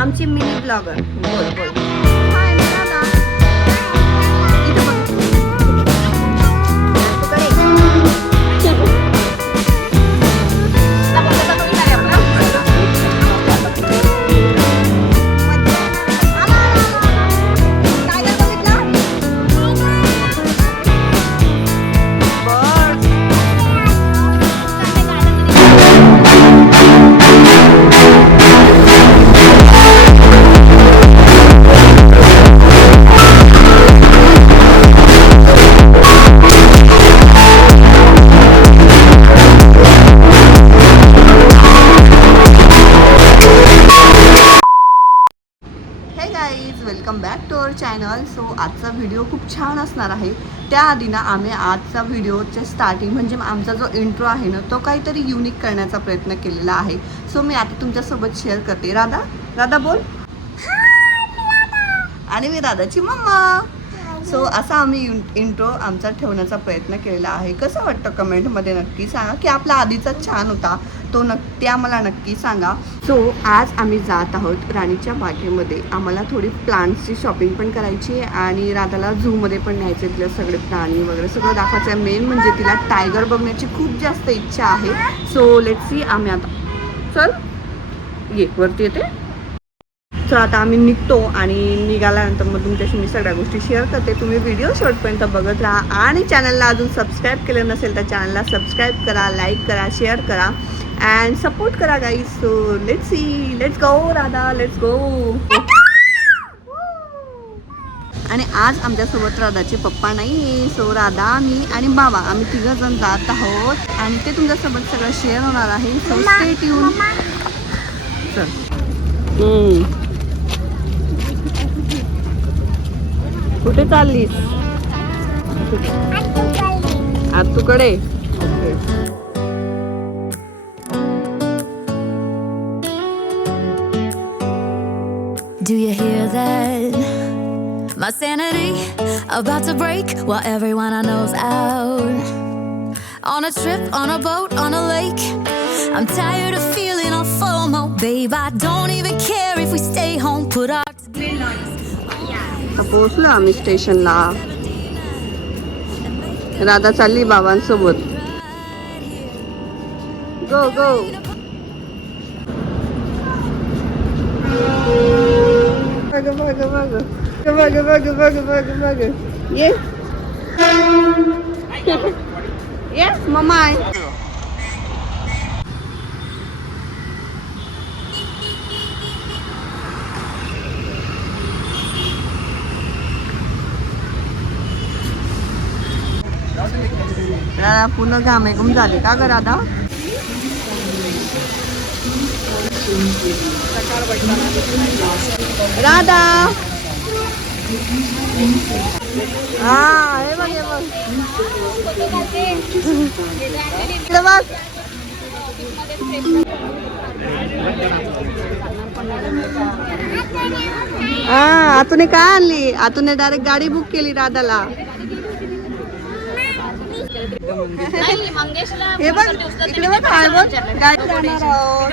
आमची mini blogger. बोल बोल. Welcome back to our channel. So आजचा व्हिडिओ खूप छान असणार आहे. त्याआधी ना आम्ही आजचा व्हिडिओच्या स्टार्टिंग म्हणजे आमचा जो इंट्रो आहे ना तो काहीतरी युनिक करण्याचा प्रयत्न केलेला आहे. सो मी आता तुमच्यासोबत शेअर करते. राधा बोल. आणि मी राधाची मम्मा. सो असा आम्ही इंट्रो आमचा ठेवण्याचा प्रयत्न केलेला आहे. कसं वाटतं कमेंटमध्ये नक्की सांगा की आपला आधीचा छान होता तो ते आम्हाला नक्की सांगा. सो आज आम्ही जात आहोत राणीच्या बागेमध्ये. आम्हाला थोडी प्लांट्सची शॉपिंग पण करायची आहे आणि राधाला झूमध्ये पण न्यायचे. तिला सगळे प्राणी वगैरे सगळं दाखवायचं आहे. मेन म्हणजे तिला टायगर बघण्याची खूप जास्त इच्छा आहे. So let's see. आम्ही आता चल ये वरती येते. सो आता आम्ही निघतो आणि निघाल्यानंतर मग तुमच्याशी मी सगळ्या गोष्टी शेअर करते. तुम्ही व्हिडिओ शेवटपर्यंत बघत राहा आणि चॅनलला अजून सबस्क्राईब केलं नसेल तर चॅनलला सबस्क्राईब करा, लाईक करा, शेअर करा अँड सपोर्ट करा guys. So let's go Radha, let's go. आणि आज आमच्यासोबत राधाचे पप्पा नाही. सो राधा, मी आणि बाबा आम्ही तिघंजण जात आहोत आणि ते तुमच्यासोबत सगळं शेअर होणार आहे. So stay tune. चल कुठे चाललीस? आतूकडे. Do you hear that? My sanity about to break while everyone I know's out. On a trip, on a boat, on a lake. I'm tired of feeling all FOMO. Babe, I don't even care if we stay home. Put our पोहोचलो आम्ही स्टेशनला. राधा चालली बाबांसोबत. गो गो. बघ बघ बघ बघ बघ बघ बघ बघ. ये येस मम्मा. राधा पूर्ण घामेघूम झाली का ग राधा? राधा हा हे बघ हे बघ. हा आतूने काय आणली? आतूने डायरेक्ट गाडी बुक केली राधाला. हे बघ इकडे बघ. काय बघ गाडी जाणार आहोत.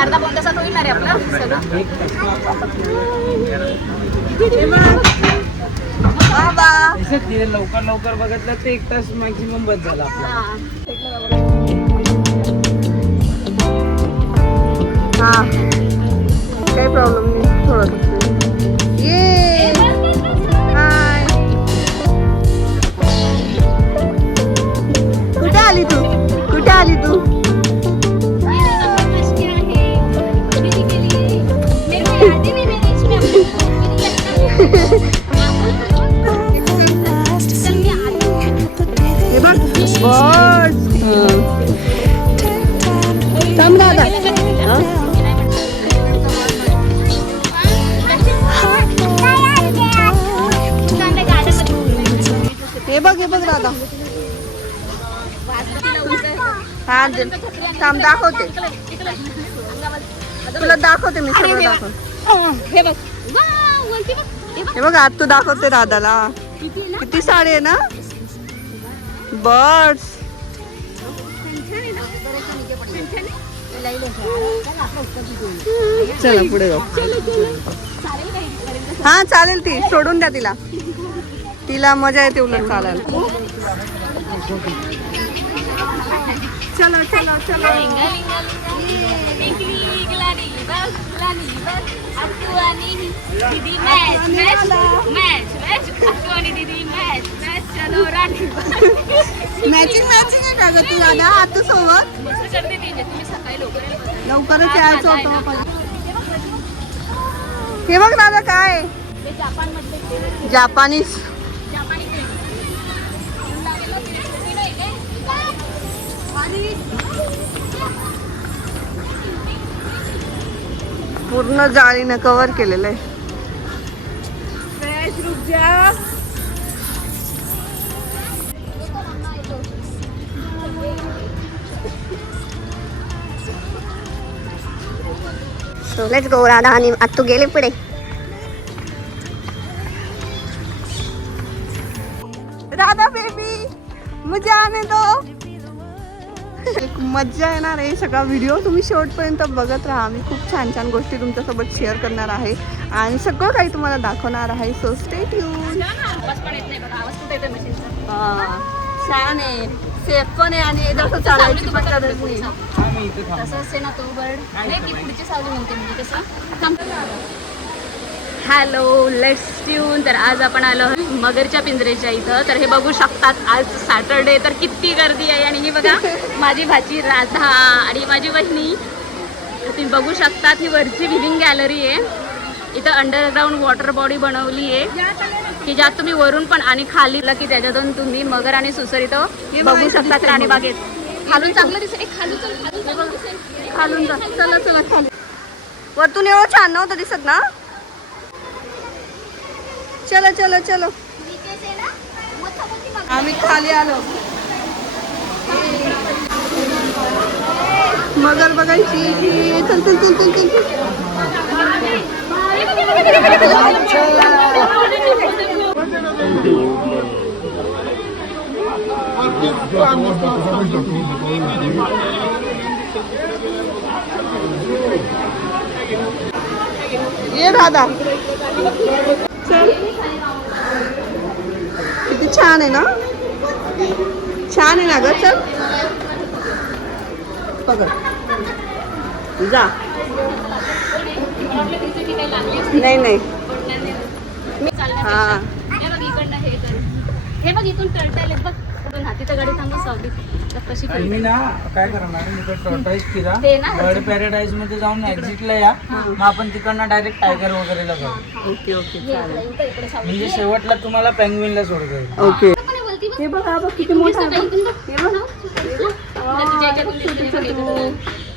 अर्धा पाऊण तासात होईल ना रे आपलं सगळं. लवकर बघितलं ते 1 तास मॅक्झिमम बस झाला आपला. हा काही प्रॉब्लेम नाही. थोडं ये हाय. कुठे आली तू? कुठे आली तू? हे बघ बस. थांब दादा. हे बघ राधा. हा थांब दाखवते तुला. दाखवते मी सगळं दाखव. हे बघ आज तू दाखवते राधाला. किती साडी आहे ना बर्ड्स. चला पुढे जाऊ. हा चालेल, ती सोडून द्या तिला. तिला मजा येते उलट चालायला. चला चला चला. मॅचिंग मॅचिंग आहे का ग तू दादा आता सोबत? लवकरच यायचं होतं. हे बघ दादा काय जापानीज. पूर्ण जाळीनं कव्हर केलेलं आहे. So let's go राधा आणि आत्तू गेले पुढे. राधा बेबी मुझे आने दो. एक मज्जा येणार आहे. सगळा व्हिडिओ तुम्ही शेवटपर्यंत बघत राहा. मी खूप छान छान गोष्टी तुमच्यासोबत शेअर करणार आहे आणि सगळं काही तुम्हाला दाखवणार आहे. So stay tune. छान आहे, सेफ पण आहे आणि जसं चालायची पण गरज नाही. आम्ही इथे थांबलो. तसंच आहे ना तो बर्ड. नाही ती पुढची सावली म्हणते म्हणजे कसं. Hello let's tune. तर आज आपण आलो मगरच्या पिंजऱ्याच्या इथं. तर हे बघू शकतात आज सॅटरडे तर किती गर्दी आहे. आणि ही बघा माझी भाची राधा आणि माझी बहिणी. तुम्ही बघू शकतात ही वरची लिव्हिंग गॅलरी आहे. इथं अंडरग्राऊंड वॉटर बॉडी बनवली आहे की ज्यात तुम्ही वरून पण आणि खाली की त्याच्यातून तुम्ही मगर आणि सुसर इथं बघू शकतात राणीबागेत. खालून चांगलं दिसेल. खालून जा. चला चला खाली. वरतून एवढं छान नव्हतं दिसत ना. चलो चलो चलो. आम्ही खाली आलो. मगर बघायची. चल चल चल चल चल. ये दादा. चल. किती छान आहे ना. छान आहे ना ग. चल पकड जा. नाही नाही. हा हे बघ इथून टर्टल बघ. हातीचं गाडी थांबू सावलीत कशी मी ना काय करणार मी टॉर्टाईज फिरा ते ना. बर्ड पॅराडाईज मध्ये जाऊन एक्झिटला या. मग आपण तिकडनं डायरेक्ट टायगर वगैरेला जाऊ. ओके ओके चालेल. म्हणजे शेवटला तुम्हाला पेंग्विनला सोडतो. ओके. हे बघा बघ किती मोठा आहे. हे बघ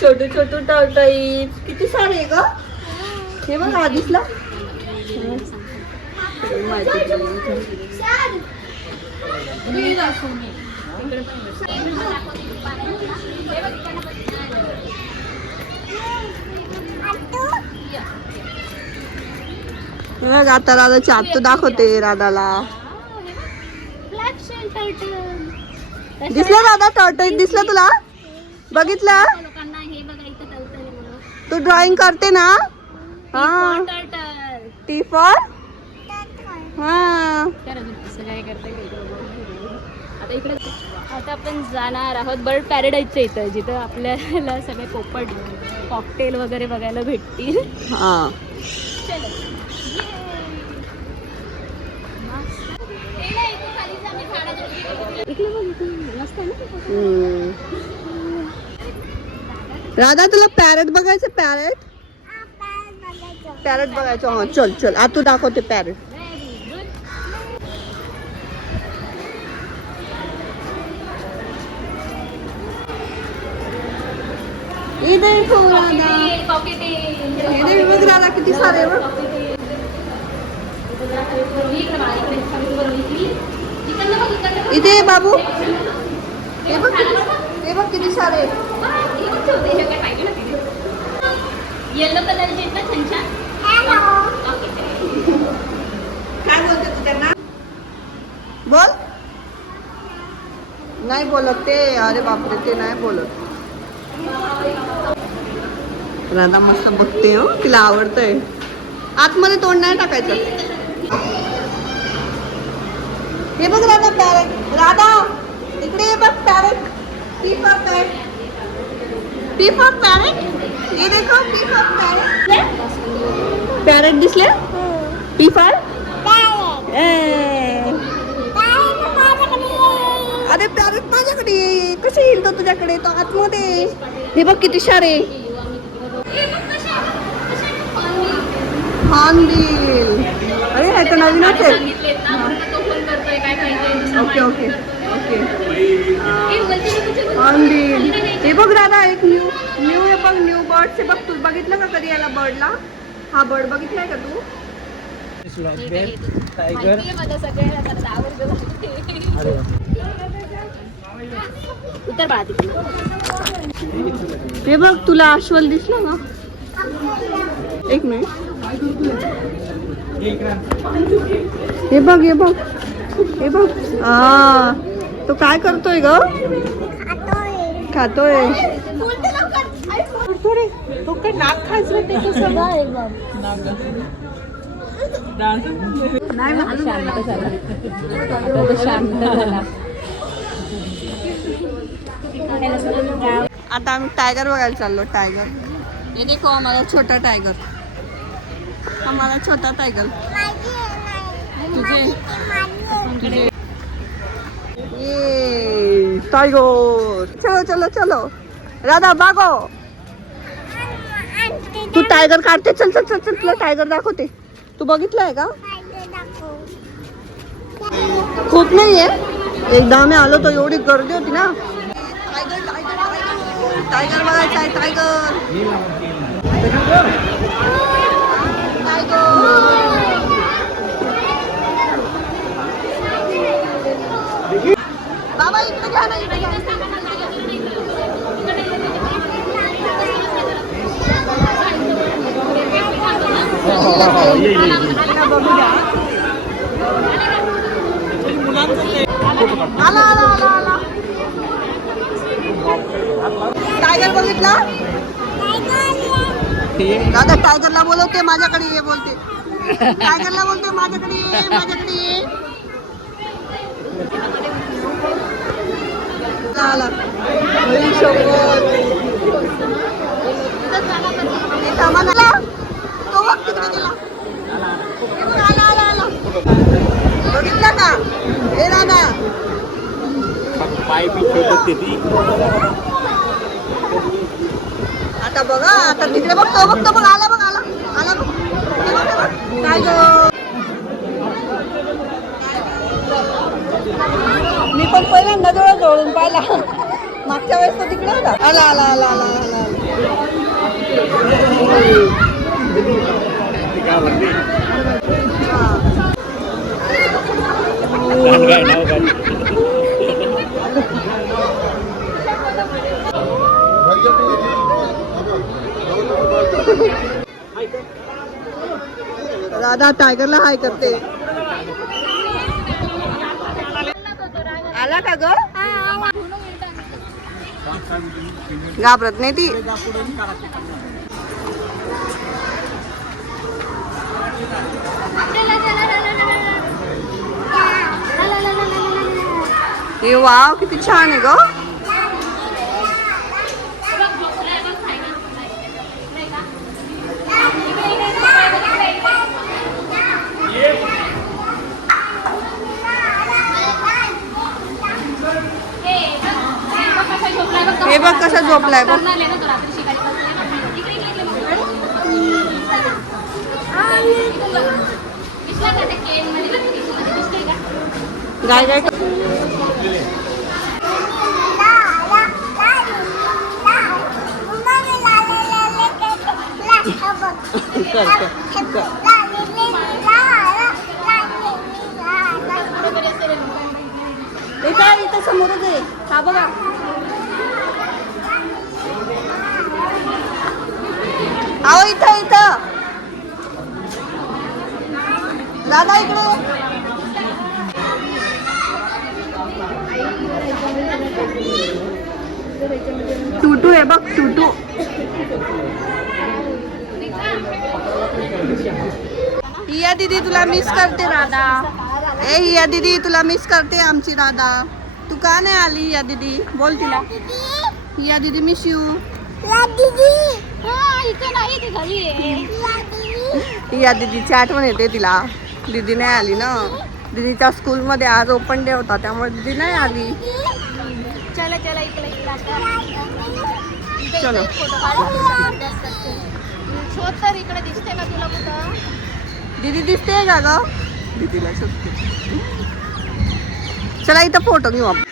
छोटे छोटे टर्टाईज किती सारे आहे ग. हे बघ आधीचला. आता राधाची आत्तू दाखवते राधाला. दिसलं राधा टर्टल दिसलं तुला. बघितलं लोकांना हे बघा इथं टर्टल. तू ड्रॉइंग करते ना. हा टी फॉर. हा आता इकडे आता आपण जाणार आहोत बर्ड पॅराडाईजच्या इथं जिथं आपल्याला सगळे पोपट कॉकटेल वगैरे बघायला भेटतील. हा राधा तुला पॅरेट बघायचं. पॅरेट पॅरेट बघायचं. हा चल चल आता तू दाखवते पॅरेट. हे देखो राधा. हे देख बघ राधा किती सारे आहे बघ. इथे बाबू. हे बघ किती सारे. येलो कलरचे आहेत ना छान छान. काय बोलते तू त्यांना. बोल. नाही बोलत ते. अरे बापरे ते नाही बोलत. राधा मस्त बघते हो, तिला आवडतंय. आतमध्ये तोंड नाही टाकायचं. हे बघ राधा पॅरेट. राधा इकडे ये बघ parrot. P for parrot. P for parrot. ये देखो पी फॉर पॅरेट. पॅरेट दिसले? पी फॉर अरे पॅरेट माझ्याकडे ये. कसे येईल तो तुझ्याकडे? तो आतमध्ये. हे बघ किती सारे हॉर्नबिल. अरे हे तर नवीनच आहे. Okay okay okay. हॉर्नबिल. हे बघ दादा एक न्यू हे बघ न्यू बर्ड. हे बघ तू बघितलं का कधी याला बर्डला? हा बर्ड बघितलाय का तू? टायगर. उतर बाळा तिकडे. हे बघ तुला अस्वल दिसलं का? एक मिनिट. हे बघ हे बघ हे बघ. तो काय करतोय ग? खातोय. तो काय नाक खायचं ते कसं आता आम्ही टायगर बघायला चाललो. टायगर. हे देखो हमारा छोटा टायगर. हमारा छोटा टायगर. तुझे ये टायगर. चलो चलो चलो राधा भागो. तू टायगर काढते. चल चल चल चल तुला टायगर दाखवते. तू बघितलंय का? खूप नाहीये. एकदा आम्ही आलो तो एवढी गर्दी होती ना. टायगर टायगर टायगर टायगर बघायचा आहे. टायगर बाबा इकडे घ्या ना. इकडे घ्या. आला आला आला आला. टायगर बघितला? दादा टायगरला बोलवते माझ्याकडे ये बोलते. टायगरला बोलते माझ्याकडे ये माझ्याकडे ये. आला. तो बघ तिकडे गेला. आला आला आला. बघितला का? हे दादा आता बघा. आता तिकडे बघतो बघतो बघ. आला बघ आला आला बघ. काय ग? मी पण पहिल्यांदा जवळून पाहिला. मागच्या वेळेस तो तिकडे होता. आला आला आला आला आला. राधा टायगरला हाय करते. आला का ग? घाबरत नाही ती. हे वाव किती छान आहे ग. हे बघ कसा झोपलाय बघ. गाय गाय इथं समोरच आहे. हा बघा. आओ इथं इथं. दादा इकडे. टूटू आहे बघ टूटू. हिया दीदी तुला मिस करते राधा. ए हिया दीदी तुला मिस करते आमची राधा. तू का नाही आली हिया दीदी? बोल तिला. हिया दीदी मिस यू. हिया दीदीची आठवण येते तिला. दीदी नाही आली ना. दीदीच्या स्कूलमध्ये आज ओपन डे होता त्यामुळे दीदी नाही आली. चला चला इकडे चलो शोध तर इकडे दिसते ना तुला कुठं? दीदी दिसते का ग? दीदीला शोधते. चला इथं फोटो घेऊ आपण.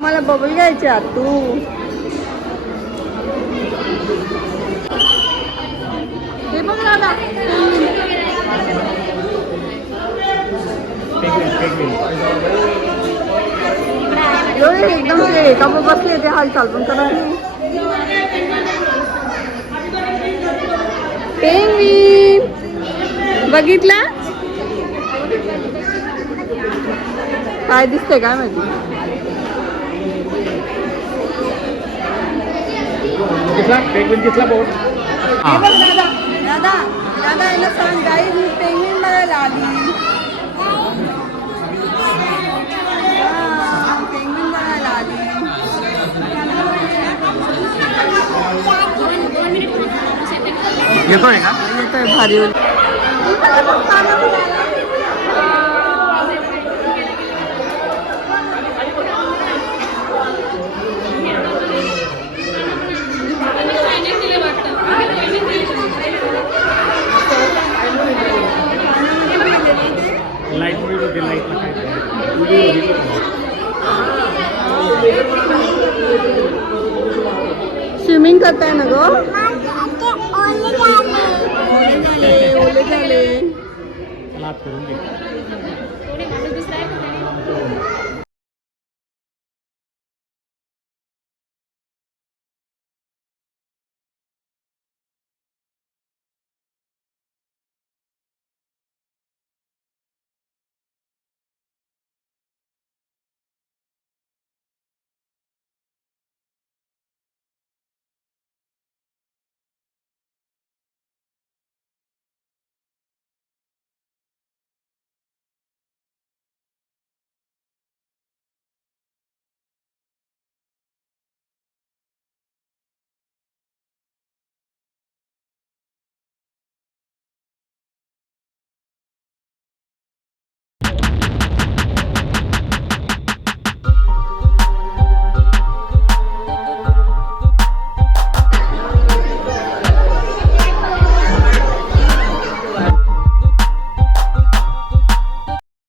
मला बबल घ्यायचे आत तू. हे बघ दादा एकदम ते एका बसले ते हालचाल पण करा. पेंग्विन बघितला काय दिसतंय काय माहिती. हे बघ दादा दादा दादा याला सांग गाईड पेंग्विन बघायला आली. पेंग्विन बघायला आली. येतोय का? येतोय भारी. स्विमिंग करताय ना गो? ओले झाले. कोणी माणूस दुसरा आहे का?